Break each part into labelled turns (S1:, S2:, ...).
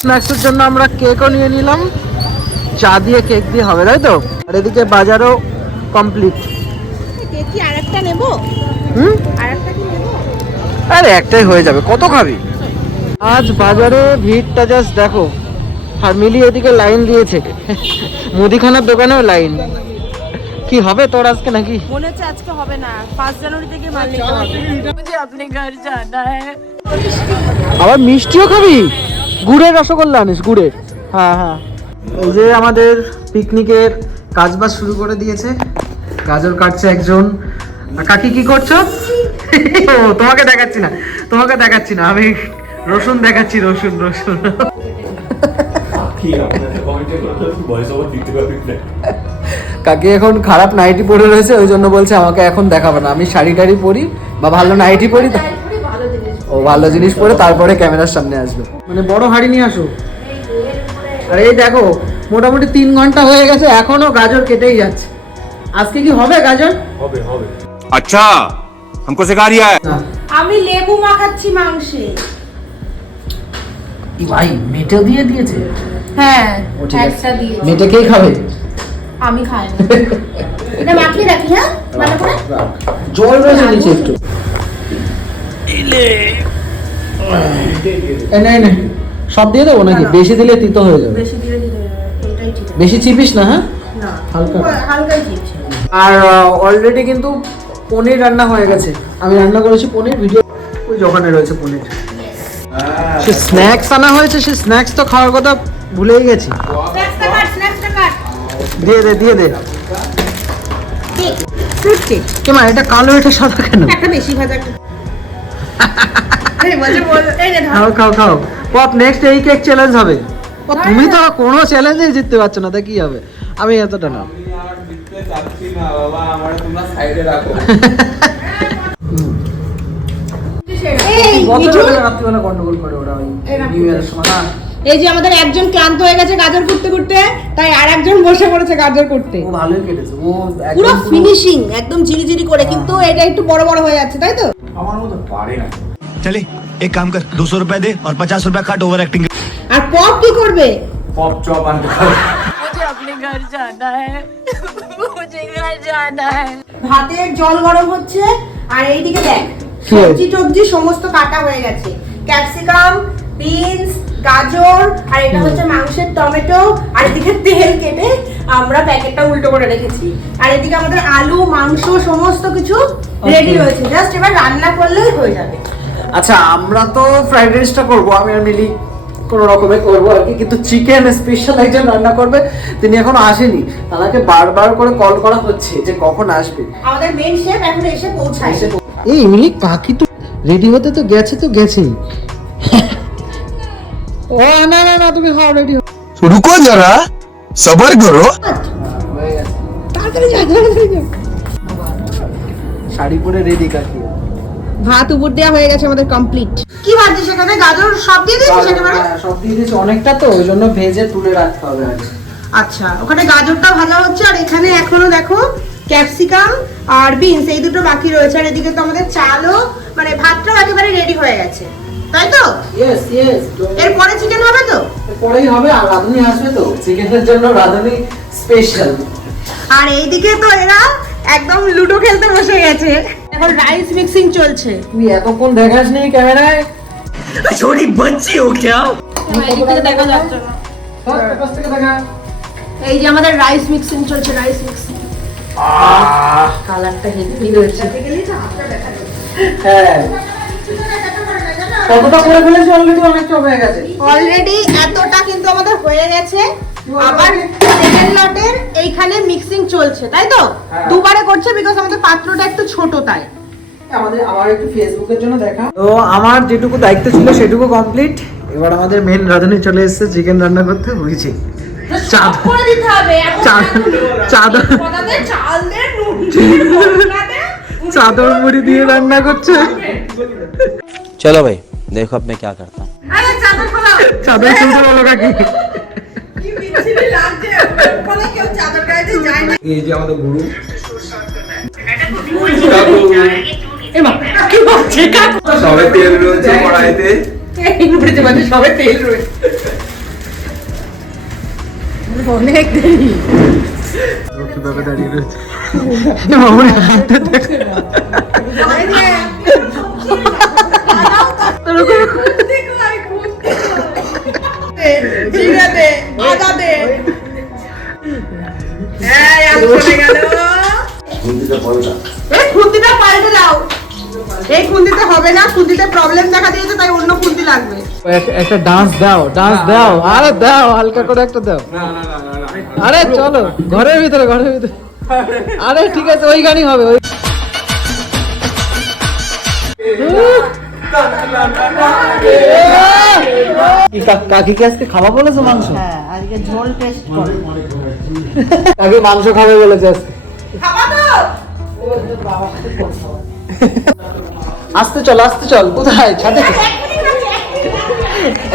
S1: স্ন্যাক্সের জন্য আমরা কেকও নিয়ে নিলাম। চা দিয়ে কেক দিয়ে হবে তাই তো? আর এদিকে বাজারও কমপ্লিট
S2: কেক কি আরেকটা নেব?
S1: হুম?
S2: আরেকটা কি নেব?
S1: আরে একটাই হয়ে যাবে। কত খাবি? আজ বাজারে ভিড়টা জাস্ট দেখো। আর মিলি এদিকে লাইন দিয়েছে। মুদিখানার দোকানেও লাইন কি হবে তোর আজকে নাকি?
S2: মনে হচ্ছে আজকে হবে না। ফার্স্ট জানুয়ারি থেকে মাল নিতে হবে। আপনি ঘর জানা হ্যায়
S1: আবার মিষ্টিও খাবি? গুড়ের রসগোল্লা আনিস গুড়ের। হ্যাঁ হ্যাঁ। এই যে আমাদের পিকনিকের কাজবাজ শুরু করে দিয়েছে। গাজর কাটছে একজন। কাকি কি করছ? ও তোমাকে দেখাচ্ছি না। তোমাকে দেখাচ্ছি না। আমি রসুন দেখাচ্ছি রসুন রসুন। কাকি এখন খারাপ নাইটি পরে রয়েছে ওই জন্য বলছে আমাকে এখন দেখাবে না। আমি শাড়ি টাড়ি পরি বা ভালো নাইটি পরি তা- ও ভালো জিনিস পরে তারপরে ক্যামেরার সামনে আসবে মানে বড় হাড়ি নিয়ে আসো আর এই দেখো মোটামুটি তিন ঘন্টা হয়ে গেছে এখনো গাজর কেটেই যাচ্ছে আজকে কি হবে গাজর
S3: হবে হবে
S4: अच्छा हमको सिखा रिया है
S1: না
S2: আমি লেবু মাখাচ্ছি মাংসে
S1: ই ভাই মেটেও দিয়ে দিয়েছে
S2: হ্যাঁ
S1: ও ঠিক আছে।
S2: একটা দিয়ে
S1: মেটে কে খাবে
S2: আমি খাই না এটা মাখিয়ে রাখি হ্যাঁ ভালো করে
S1: জল রয়েছে নিচে একটু এই সব দিয়ে দেবো নাকি? বেশি দিলে তিতো হয়ে যাবে।
S2: বেশি দিলে
S1: চিপিস না হ্যাঁ?
S2: না
S1: হালকা।
S2: হালকাই
S1: আর অলরেডি কিন্তু পনির রান্না হয়ে গেছে। আমি রান্না করেছি পনির ভিডিও ওই ওখানে রয়েছে পনির। সে স্ন্যাক্স আনা হয়েছে সে স্ন্যাক্স তো খাওয়ার কথা ভুলেই গেছি। দিয়ে দে দিয়ে দে। কেমন এটা কালো এটা সাদা কেন?
S2: একটা বেশি ভাজা।
S1: খাও খাও খাও। পপ নেক্সট এই কেক চ্যালেঞ্জ হবে। তুমি তো কোনো চ্যালেঞ্জেই জিততে পারছ না তা কি হবে? আমি এতটা না।
S3: আমি আর জিততে চাচ্ছি না বাবা আমার তোমরা সাইডে রাখো।
S2: এই যে আমাদের একজন ক্লান্ত হয়ে গেছে গাজর করতে করতে তাই আর একজন বসে পড়েছে গাজর করতে
S1: ভালোই কেটেছে ও
S2: পুরো ফিনিশিং একদম জিরি করে কিন্তু এটা একটু বড় বড় হয়ে যাচ্ছে তাই তো?
S3: আমার মতো পারে না।
S5: চলে এক কাম কর দুশো রুপে দে আর পঞ্চাশ রুপে কাট ওভার অ্যাক্টিং
S2: আর পপ কি করবে?
S3: পপ চপ আনতে
S6: মুঝে আপনি ঘর জানা হ্যায় মুঝে ঘর জানা হ্যায়
S2: ভাতের জল গরম হচ্ছে আর এইদিকে দেখ সবজি টবজি সমস্ত কাটা হয়ে গেছে। ক্যাপসিকাম বিনস গাজর আর এটা হচ্ছে মাংসের টমেটো আর এদিকে তেল কেটে আমরা প্যাকেটটা উল্টো করে রেখেছি। আর এদিকে আমাদের আলু মাংস সমস্ত কিছু রেডি হয়েছে। জাস্ট এবার রান্না করলেই হয়ে যাবে।
S1: আচ্ছা আমরা তো ফ্রাইড রাইসটা করব আমি আর মিলি কোনো রকমে করব আর কি কিন্তু চিকেন স্পেশাল একজন রান্না করবে তিনি এখন আসেনি। তাকে বারবার করে কল করা হচ্ছে যে কখন আসবে।
S2: আমাদের মেন শেফ এখন এসে পৌঁছায়
S1: এই মিলি কাকি তো রেডি হতে তো গেছে তো গেছে ও না না না তুমি হাও। রেডি
S4: রুকো যারা
S1: সবার করো।
S2: তাড়াতাড়ি যা তাড়াতাড়ি যা।
S1: শাড়ি পরে রেডি কাকি?
S2: ভাত উপর দেওয়া হয়ে গেছে আমাদের কমপ্লিট কি ভাবছিস সেখানে গাজর সব দিয়ে দিয়েছিস একেবারে?
S1: হ্যাঁ, সব দিয়ে দিয়েছি। অনেকটা তো ওই জন্য ভেজে তুলে রাখতে হবে
S2: আচ্ছা ওখানে গাজরটা ভাজা হচ্ছে আর এখানে এখনও দেখো ক্যাপসিকাম আর বিনস এই দুটো বাকি রয়েছে। আর এদিকে তো আমাদের চালও মানে ভাতটাও একেবারে রেডি হয়ে গেছে। তাই তো?
S1: ইয়েস ইয়েস
S2: এরপরে চিকেন হবে তো?
S1: পরেই হবে আর রাঁধুনি আসবে তো। চিকেনের জন্য রাঁধুনি স্পেশাল
S2: আর এইদিকে তো এরা একদম লুডো খেলতে বসে গেছে। এখন রাইস মিক্সিং চলছে।
S1: তুই এতক্ষণ দেখাস নি ক্যামেরায়
S2: দেখা যাচ্ছে না।
S1: কাছ থেকে দেখা।
S2: এই যে আমাদের রাইস মিক্সিং চলছে রাইস মিক্সিং কালারটা হেভি রয়েছে।
S1: হ্যাঁ। কতটা করে ফেলেছি অলরেডি অনেকটা হয়ে গেছে।
S2: অলরেডি এতটা কিন্তু আমাদের হয়ে গেছে। আবার সেকেন্ড লটের চলছে তাই তো
S1: হ্যাঁ।
S2: দুবারে করছে বিকজ আমাদের পাত্রটা একটু ছোট তাই
S1: আমাদের আমার একটু ফেসবুকের জন্য দেখা তো আমার যেটুকু দায়িত্ব ছিল সেটুকু কমপ্লিট এবার আমাদের মেন রাঁধুনি চলে এসেছে চিকেন রান্না করতে বুঝছি চাঁদ
S2: করে দিতে হবে এখন
S1: চাঁদ চাদর
S2: কথাতে চাল দে নুন দে, মশলা দে।
S1: চাদর মুড়ি দিয়ে রান্না করছে
S7: चलो भाई देखो अब मैं क्या करता हूँ
S2: আরে চাদর খোলাও
S1: চাদর খুলতে
S3: এই যে আমাদের গুরু।
S8: সবে তেল রয়েছে কড়াইতে।
S2: সবাই তেল রয়েছে
S6: অনেক দেরি
S1: কীভাবে দাঁড়িয়ে রয়েছে
S2: জিরা দে আদা দে এই আলু চলে গেল এই খুন্তিটা পাল্টে দাও এই খুন্তিতে হবে না খুন্তিতে প্রবলেম দেখা দিয়েছে তাই অন্য খুন্তি লাগবে
S1: একটা ডান্স দাও ডান্স দাও আরে দাও হালকা করে একটা দাও আরে চলো ঘরের ভিতরে ঘরের ভিতরে আরে ঠিক আছে ওই গানই হবে ওই কি আজকে খাওয়া বলেছে মাংস?
S2: হ্যাঁ আজকে ঝোল টেস্ট কর।
S1: কাকি মাংস খাবে বলেছে আজকে।
S2: খাবা তো!
S1: আসতে চল আসতে চল কোথায়? ছাদে?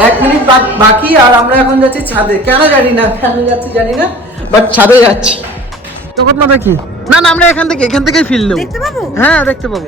S1: এক মিনিট বাকি আর আমরা এখন যাচ্ছি ছাদে। কেন জানি না কেন যাচ্ছি জানি না বাট ছাদে যাচ্ছি। মাথা কি? না না আমরা এখান থেকে এখান থেকেই ফিল নেব।
S2: দেখতে পাবো?
S1: হ্যাঁ দেখতে পাবো।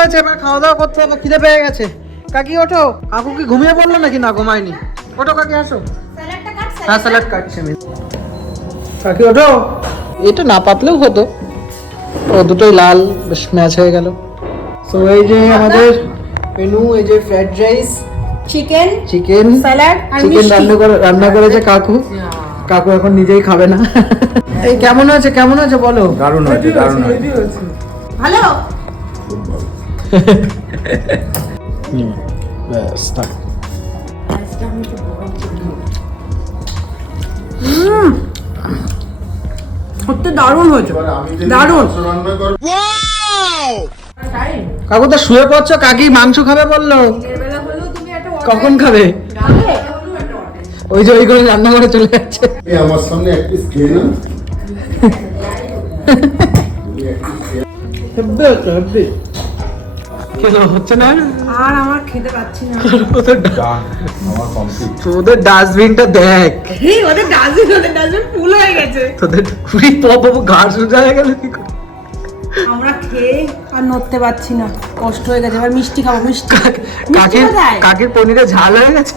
S1: হয়েছে? এবার খাওয়া দাওয়া করতে হবে খিদে পেয়ে গেছে। কাকি ওঠো। কাকু কি ঘুমিয়ে পড়ল নাকি? না ঘুমায়নি। ওঠো কাকি আসো। হ্যাঁ স্যালাড কাটছে আমি। কাকি ওঠো। এটা না পাতলেও হতো। ও দুটোই লাল বেশ ম্যাচ হয়ে গেল। তো এই যে আমাদের মেনু এই যে fried rice
S2: chicken
S1: chicken
S2: salad আর
S1: চিকেন রান্না করে রান্না করেছে কাকু। কাকু এখন নিজেই খাবে না। এই কেমন আছে কেমন আছে বলো?
S8: দারুণ হয়েছে দারুণ হয়েছে।
S2: ভালো?
S1: ব্যাস থাক
S2: সত্যি দারুণ। হয়েছে দারুণ
S1: কাকু তো শুয়ে পড়ছো? কাকি মাংস খাবে বলল। কখন খাবে? ওই যে ওই করে রান্না করে চলে যাচ্ছে।
S9: আমার সামনে এক পিস খেয়ে না
S1: হেব্বে হচ্ছে হেব্বে। কেন হচ্ছে না?
S2: আর আমার খেতে পাচ্ছি না।
S1: ওদের
S8: আমার কমপ্লিট
S1: তোদের ডাস্টবিনটা দেখ।
S2: এই ওদের ডাস্টবিন ওদের ডাস্টবিন ফুল হয়ে গেছে।
S1: তোদের পুরি পপ ঘাস সোজা হয়ে গেল কি
S2: আমরা খেয়ে আর নড়তে পারছি না। কষ্ট হয়ে গেছে এবার মিষ্টি খাব মিষ্টি।
S1: কাক-
S2: মিষ্টি
S1: কাকির পনিরে ঝাল হয়ে গেছে?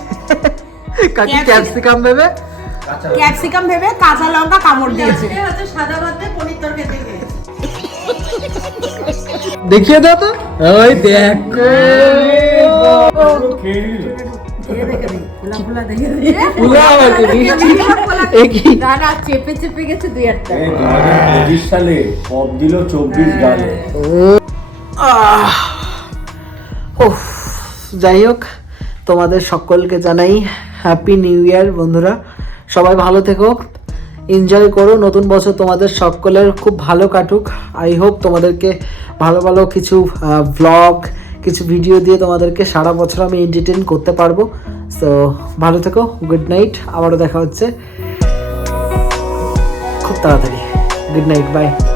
S1: কাকি ক্যাপসিকাম ভেবে?
S2: ক্যাপসিকাম ভেবে কাঁচা লঙ্কা কামড় দিয়েছে। সাদা ভাতে পনির তরকারি।
S1: দেখিয়ে দাও তো। ওই দেখ।
S6: চেপে চেপে গেছে দুই একটা।
S3: সালে পপ দিল চব্বিশ গালে।
S1: যাই হোক তোমাদের সকলকে জানাই হ্যাপি নিউ ইয়ার বন্ধুরা। সবাই ভালো থেকো। এনজয় করো, নতুন বছর তোমাদের সকলের খুব ভালো কাটুক। আই হোপ তোমাদেরকে ভালো ভালো কিছু ব্লগ কিছু ভিডিও দিয়ে তোমাদেরকে সারা বছর আমি এন্টারটেন করতে পারব। সো ভালো থেকো গুড নাইট আবারও দেখা হচ্ছে। খুব তাড়াতাড়ি। Good night bye